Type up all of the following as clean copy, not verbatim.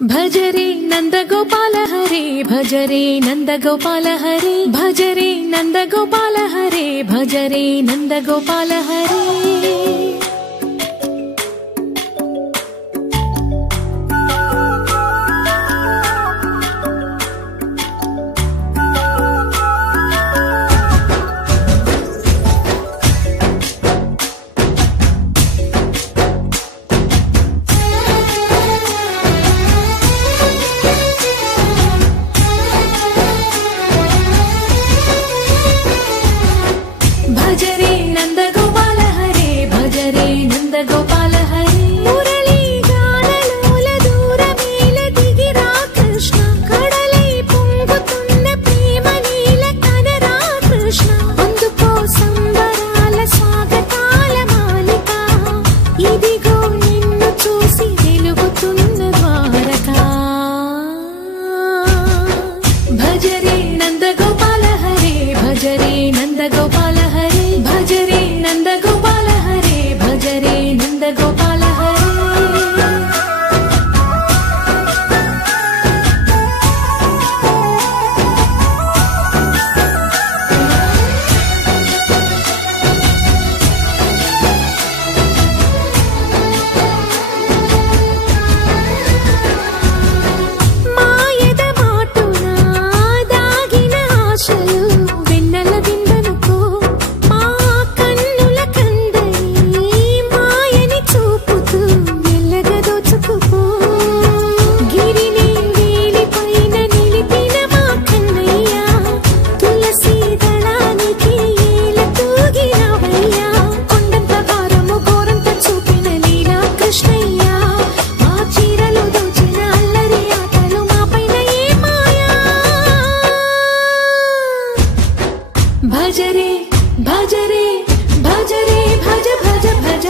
भजरे नंदगोपाल हरे भजरे नंदगोपाल हरे भजरे नंदगोपाल हरे भजरे नंदगोपाल हरे भजरे नंदगोपाल हरे भजरे नंदगोपाल हरे मुरली गानलोल दूरमेल दिगिरा कृष्ण कड़लै పొంగుతున్న ప్రేమ నీల కనరా కృష్ణ అందుకో సంబరాల స్వాగతాల మాలిక ఇదిగో నిన్ను చూసి వెలుగుతున్న ద్వారకా భజరే నందగోపాల హరే భజరే నందగోపాల भजरे नंदगोपाल हरे भजरे नंदगोपाल भजरे भजरे भजरे भज भज भज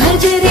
भजरे